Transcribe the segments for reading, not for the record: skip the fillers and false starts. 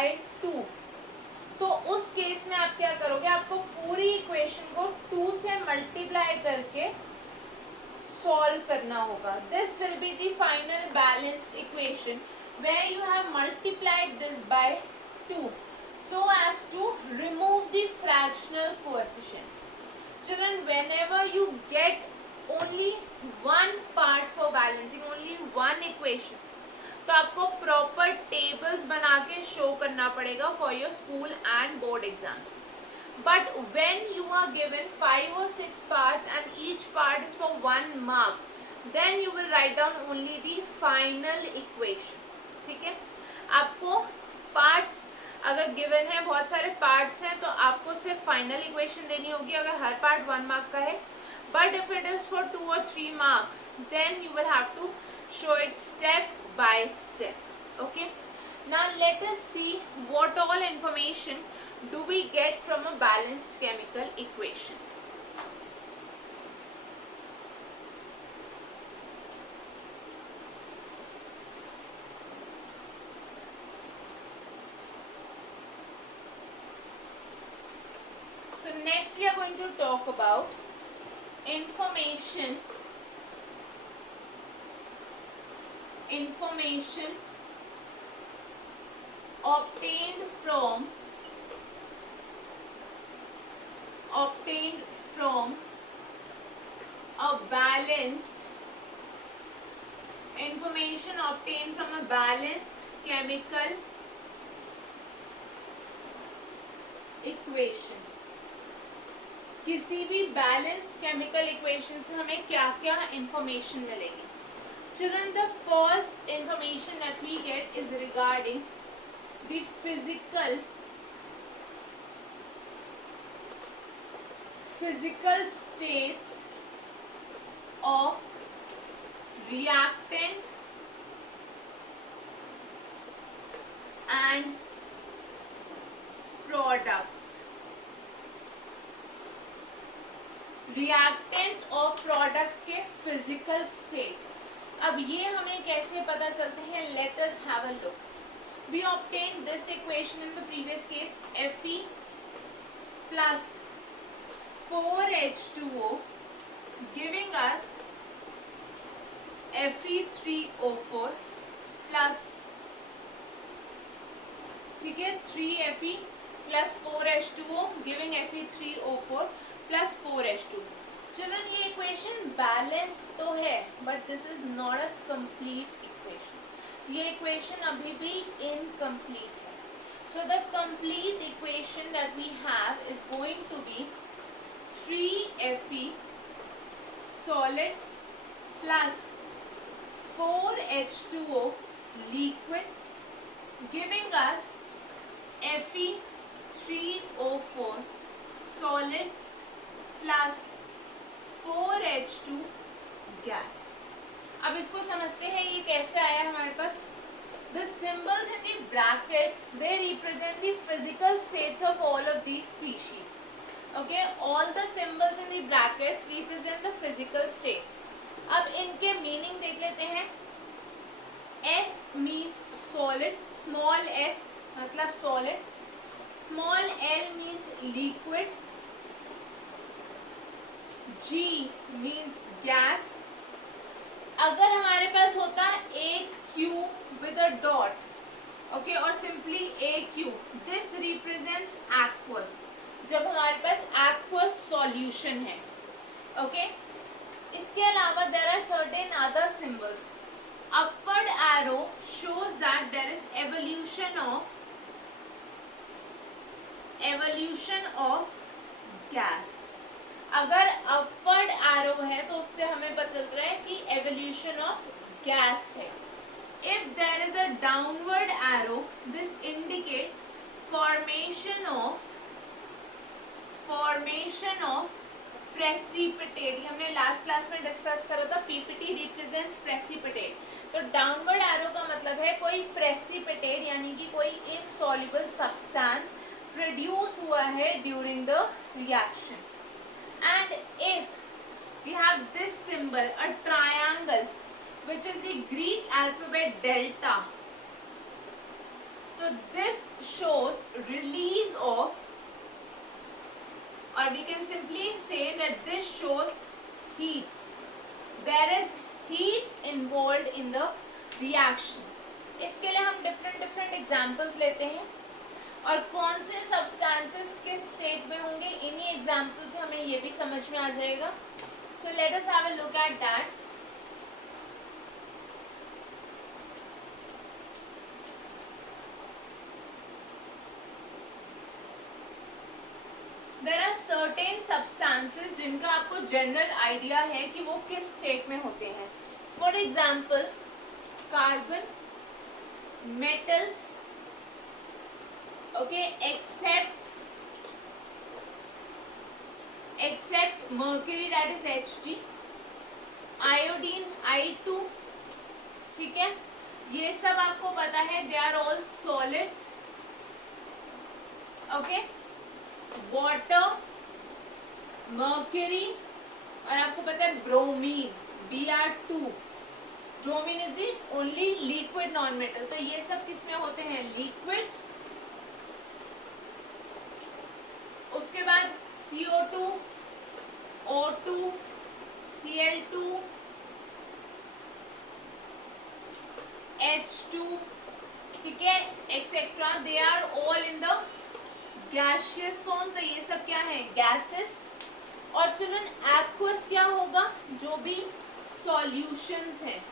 Bye 2, तो उस case में आप क्या करोगे, आपको पूरी इक्वेशन को 2 से मल्टीप्लाई करके सॉल्व करना होगा. This will be the final balanced equation where you have multiplied this by 2 so as to remove the fractional coefficient. Children, whenever you get only one part for balancing, only one equation, तो आपको proper tables बना के show करना पड़ेगा for your school and board exams. But when you are given 5 or 6 parts and each part is for 1 mark, then you will write down only the final equation. ठीक है, आपको parts अगर given है, बहुत सारे parts हैं, तो आपको सिर्फ फाइनल इक्वेशन देनी होगी अगर हर पार्ट 1 मार्क का है. But if it is for 2 or 3 marks, then you will have to show it step by step. Okay, now let us see what all information do we get from a balanced chemical equation. So next we are going to talk about information obtained from a balanced chemical equation. किसी भी balanced chemical equation से हमें क्या क्या information मिलेगी. Children, the first information that we get is regarding the physical states of reactants and products. Reactants और products के physical state. अब ये हमें कैसे पता चलते हैं, let us have a look. We obtain this equation in the previous case, Fe plus 4H2O giving us Fe3O4 plus, ठीक है, 3Fe plus 4H2O giving Fe3O4 plus 4H2. Children, ये इक्वेशन बैलेंस्ड तो है, but this is not a complete equation. ये equation अभी भी incomplete है. So the complete equation that we have is going to be 3Fe solid plus 4H2O liquid giving us Fe3O4 solid plus 4H2 gas. अब इसको समझते हैं ये कैसे आया हमारे पास. The symbols in the brackets, they represent the physical states of all of these species. Okay, all the symbols in the brackets represent the physical states. अब इनके मीनिंग देख लेते हैं. S means solid, small s मतलब solid, small l means liquid, G means gas. अगर हमारे पास होता है AQ with a dot, okay, और simply AQ, this represents aqueous. जब हमारे पास aqueous solution है, okay. इसके अलावा there are certain other symbols. Upward arrow shows that there is evolution of gas. अगर अपवर्ड एरो है तो उससे हमें पता चलता है कि एवोल्यूशन ऑफ गैस है. If there is a downward arrow, this indicates formation of precipitate. हमने लास्ट क्लास में डिस्कस करा था, पीपीटी रिप्रेजेंट्स प्रेसिपिटेट. तो डाउनवर्ड एरो का मतलब है कोई प्रेसिपिटेट यानी कि कोई इनसॉल्युबल सब्सटेंस प्रोड्यूस हुआ है during the reaction. And if we have this symbol, a triangle, which is the Greek alphabet delta, तो this shows release of, or we can simply say that this shows heat. There is heat involved in the reaction. इसके लिए हम different examples लेते हैं और कौन से substances किस state में होंगे, इन्हीं examples से हमें ये भी समझ में आ जाएगा. So let us have a look at that. There are certain substances जिनका आपको general idea है कि वो किस state में होते हैं. For example, carbon, metals, okay, except mercury, that is Hg, iodine I2, ठीक है, ये सब आपको पता है, they are all solids, okay. Water, mercury और आपको पता है bromine, Br2. Bromine is the only liquid non metal. तो ये सब किस में होते हैं, लिक्विड्स. उसके बाद CO2, O2, Cl2, H2, ठीक है, etcetera. They are all in the gaseous form. तो ये सब क्या है, गैसेस. और चिल्ड्रन एक्वस क्या होगा, जो भी सॉल्यूशंस हैं,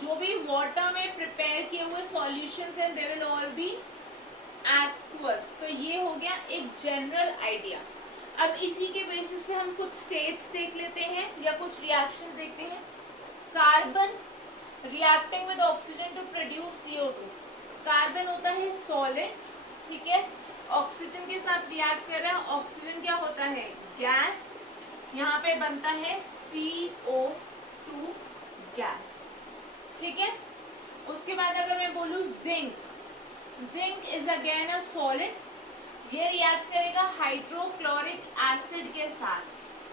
जो भी वाटर में प्रिपेयर किए हुए सॉल्यूशंस हैं, they will all B aqueous. तो ये हो गया एक जनरल आइडिया. अब इसी के बेसिस पे हम कुछ स्टेट्स देख लेते हैं या कुछ रिएक्शंस देखते हैं. Carbon reacting with oxygen to produce CO2. Carbon होता है सॉलिड, ठीक है, ऑक्सीजन के साथ रिएक्ट कर रहा है. ऑक्सीजन क्या होता है, गैस. यहाँ पे बनता है CO2 गैस, ठीक है. उसके बाद अगर मैं बोलूँ zinc, zinc is again a solid. ये रिएक्ट करेगा हाइड्रोक्लोरिक एसिड के साथ.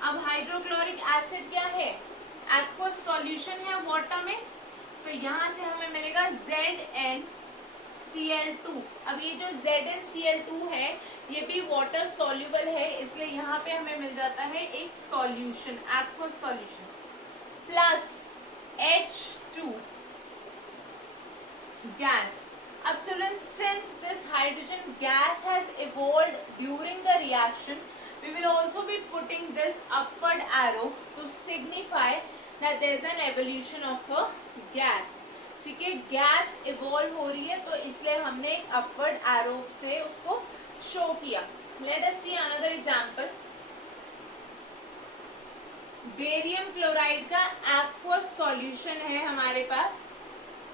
अब हाइड्रोक्लोरिक एसिड क्या है, एक्वस सॉल्यूशन है वाटर में. तो यहाँ से हमें मिलेगा ZnCl2. अब ये जो ZnCl2 है ये भी वाटर सॉल्युबल है, इसलिए यहाँ पे हमें मिल जाता है एक solution, aqueous solution, plus H2 gas. अब children, since this hydrogen gas has evolved during the reaction, we will also be putting this upward arrow to signify that there is an evolution of a gas. ठीक है, gas evolve हो रही है तो इसलिए हमने एक अपवर्ड एरो से उसको शो किया. Let us see another example. Barium chloride का एक्वस सॉल्यूशन है हमारे पास,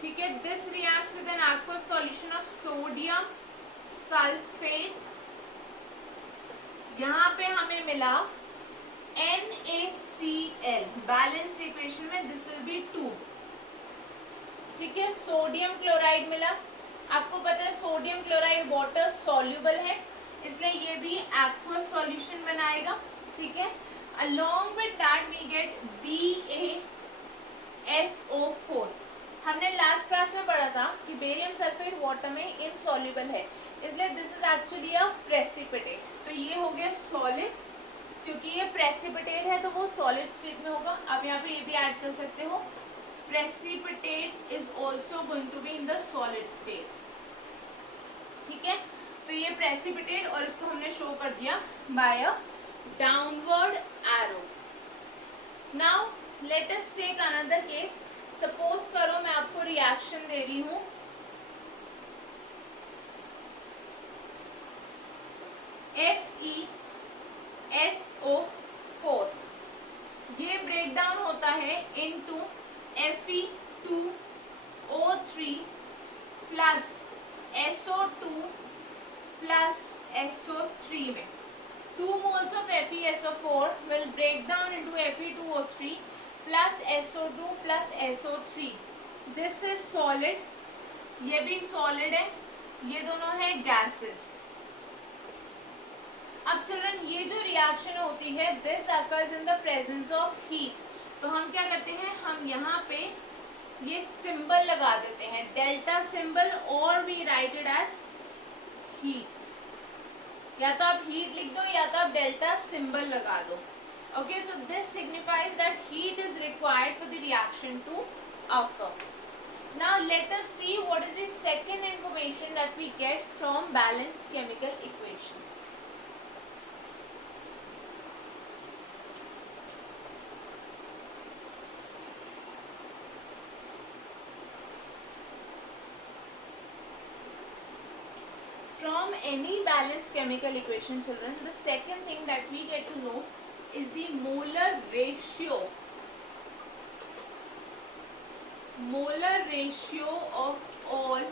ठीक है. This reacts with an aqueous solution of sodium sulphate. यहाँ पे हमें मिला NaCl. बैलेंस्ड इक्वेशन में दिस विल बी 2, ठीक है. सोडियम क्लोराइड मिला. आपको पता है सोडियम क्लोराइड वाटर सॉल्युबल है, इसलिए ये भी एक्वस सॉल्यूशन बनाएगा, ठीक है. Along with that we get BaSO4. हमने लास्ट क्लास में पढ़ा था कि बेरियम सल्फेट वाटर में इनसॉल्युबल है, इसलिए this is actually a precipitate. तो ये हो गया सॉलिड, क्योंकि ये प्रेसिपिटेट है तो वो सॉलिड स्टेट में होगा. आप यहाँ पे ये भी ऐड कर सकते हो, precipitate is also going to be in the solid state, ठीक है. तो ये precipitate और इसको हमने शो कर दिया by a downward arrow. Now let us take another case. Suppose करो मैं आपको रिएक्शन दे रही हूँ, FeSO4. ये ब्रेक डाउन होता है into Fe2O3 plus SO2 plus SO3 में. 2 moles of FeSO4 will break down into Fe2O3 plus SO2 plus SO3. This is solid. ये भी solid है, ये दोनों है gases. अब चिल्ड्रन ये जो रिएक्शन होती है this occurs in the presence of heat. तो हम क्या करते हैं, हम यहाँ पे ये सिंबल लगा देते हैं, डेल्टा सिंबल, और we write it as heat. या तो आप हीट लिख दो या तो आप डेल्टा सिंबल लगा दो। Okay, so this signifies that heat is required for the reaction to occur. Now let us see what is the second information that we get from balanced chemical equations. From any balanced chemical equation, children, the second thing that we get to know is the molar ratio. Molar ratio of all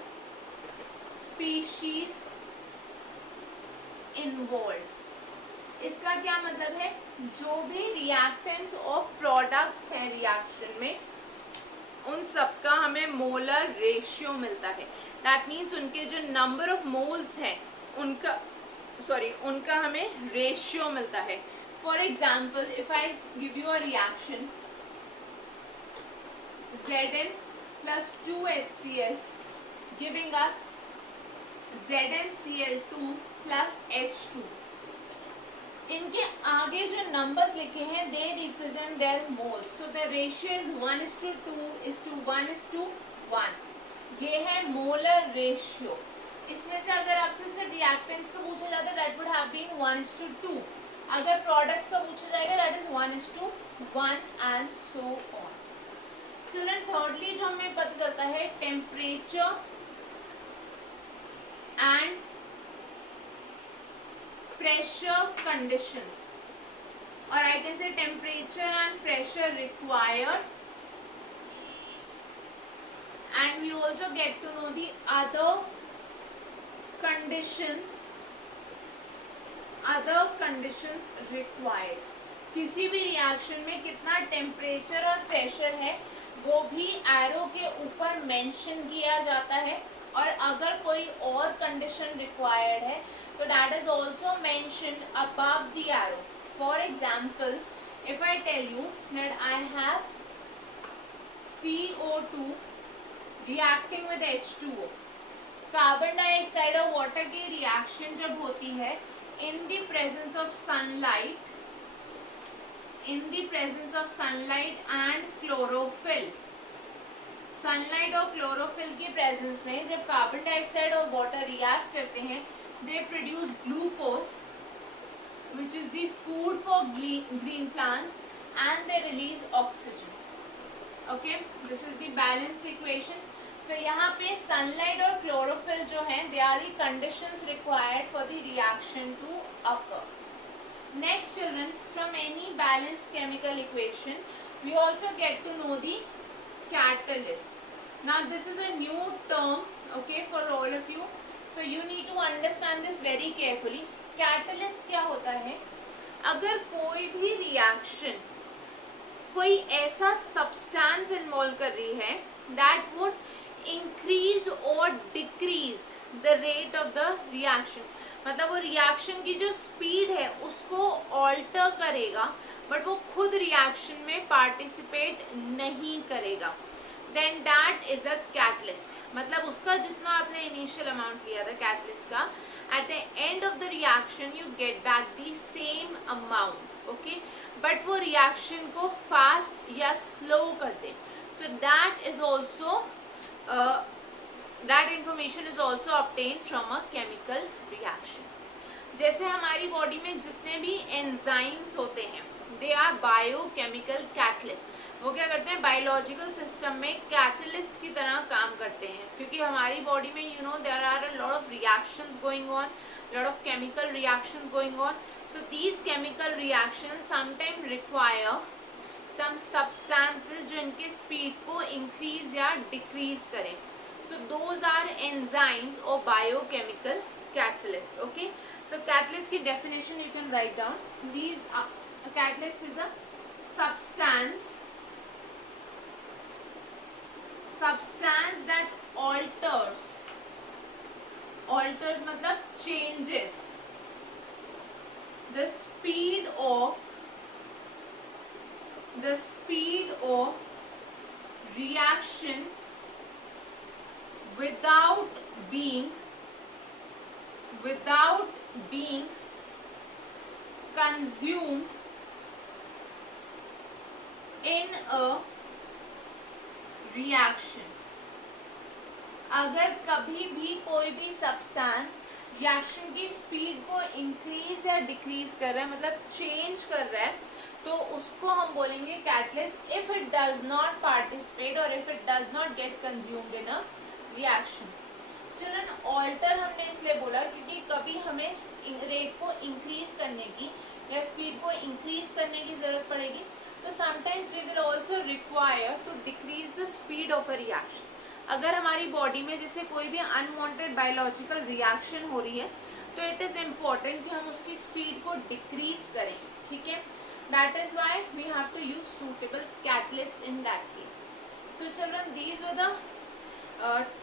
species involved. इसका क्या मतलब है? जो भी reactants और products हैं reaction में, उन सबका हमें मोलर रेशियो मिलता है। दैट मीन्स उनके जो नंबर ऑफ मोल्स हैं उनका हमें रेशियो मिलता है। For example, if I give you a reaction Zn plus 2HCl giving us ZnCl2 plus H2. इनके आगे जो नंबर्स लिखे हैं they represent their moles, so the ratio is 1:2:1:1। ये है मोलर रेशियो। इसमें से अगर आपसे सिर्फ रिएक्टेंट्स का पूछा जाता है दैट वुड हैव बीन 1:2। अगर प्रोडक्ट्स का पूछा जाएगा that is 1:1 and so on. Children, thirdly जो हमें पता चलता है टेम्परेचर एंड प्रेशर कंडीशंस, और I can say temperature and pressure required, and we also get to know the other conditions required. किसी भी रिएक्शन में कितना टेम्परेचर और प्रेशर है वो भी एरो के ऊपर मेंशन किया जाता है, और अगर कोई और कंडीशन रिक्वायर्ड है तो that is also mentioned above the arrow. For example, if I tell you that I have CO2 reacting with H2O, carbon dioxide और वाटर की रिएक्शन जब होती है in the presence of sunlight, and chlorophyll, sunlight और chlorophyll की presence में जब carbon dioxide और वाटर रिएक्ट करते हैं they produce glucose which is the food for green plants and they release oxygen. Okay, this is the balanced equation. So यहाँ पे sunlight और क्लोरोफिल जो हैं they are the conditions required for the reaction to occur. Next, children, from any balanced chemical equation we also get to know the catalyst. Now this is a new term, okay, for all of you, so you need to understand this very carefully. Catalyst क्या होता है? अगर कोई भी reaction कोई ऐसा substance involve कर रही है that would increase or decrease the rate of the reaction, मतलब वो रिएक्शन की जो स्पीड है उसको ऑल्टर करेगा बट वो खुद रिएक्शन में पार्टिसिपेट नहीं करेगा, then that is a catalyst. मतलब उसका जितना आपने इनिशियल अमाउंट लिया था कैटलिस्ट का, at the end of the reaction you get back the same amount, okay, but वो रिएक्शन को फास्ट या स्लो कर दे। So that is also that information is also obtained from a chemical reaction. जैसे हमारी body में जितने भी एंजाइम्स होते हैं दे आर बायोकेमिकल कैटलिस्ट। वो क्या करते हैं? बायोलॉजिकल सिस्टम में कैटलिस्ट की तरह काम करते हैं, क्योंकि हमारी बॉडी में you know there are a lot of reactions going on, lot of chemical reactions going on. So these chemical reactions sometime require some substances जो इनके स्पीड को इंक्रीज या डिक्रीज करें। So those are enzymes or biochemical catalyst. Okay, so catalyst की definition you can write down. These a catalyst is a substance that alters मतलब changes the speed of reaction without being consumed in a reaction. अगर कभी भी कोई भी substance reaction की speed को increase या डिक्रीज कर रहा है, मतलब चेंज कर रहा है, तो उसको हम बोलेंगे catalyst if it does not participate और if it does not get consumed in a reaction. Children, alter हमने इसलिए बोला क्योंकि कभी हमें रेट को इंक्रीज करने की या स्पीड को इंक्रीज करने की जरूरत पड़ेगी, तो sometimes we will also require to decrease the speed of a reaction. अगर हमारी बॉडी में जैसे कोई भी अनवांटेड बायोलॉजिकल रिएक्शन हो रही है, तो इट इज़ इम्पॉर्टेंट कि हम उसकी स्पीड को डिक्रीज करें. ठीक है, that is why we have to use suitable catalyst in that case. So children, these were the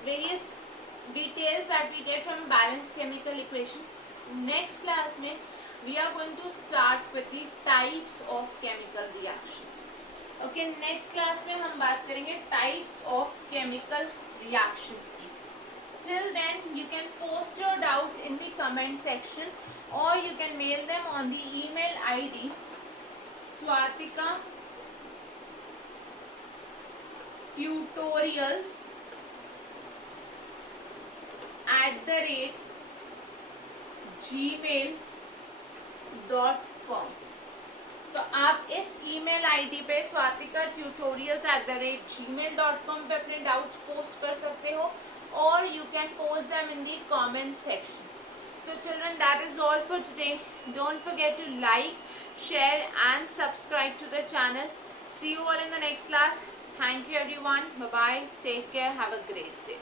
various details that we get from a balanced chemical equation. Next class में we are going to start with the types of chemical reactions. Okay, next class में हम बात करेंगे types of chemical reactions की. Till then you can post your doubts in the comment section or you can mail them on the email ID Swatika tutorials @gmail.com. तो आप इस email ID पे swatika.tutorials@gmail.com पे अपने डाउट्स पोस्ट कर सकते हो और you can post them in the comment section. So children, that is all for today. Don't forget to like, share and subscribe to the channel. See you all in the next class. Thank you everyone. Bye bye. Take care. Have a great day.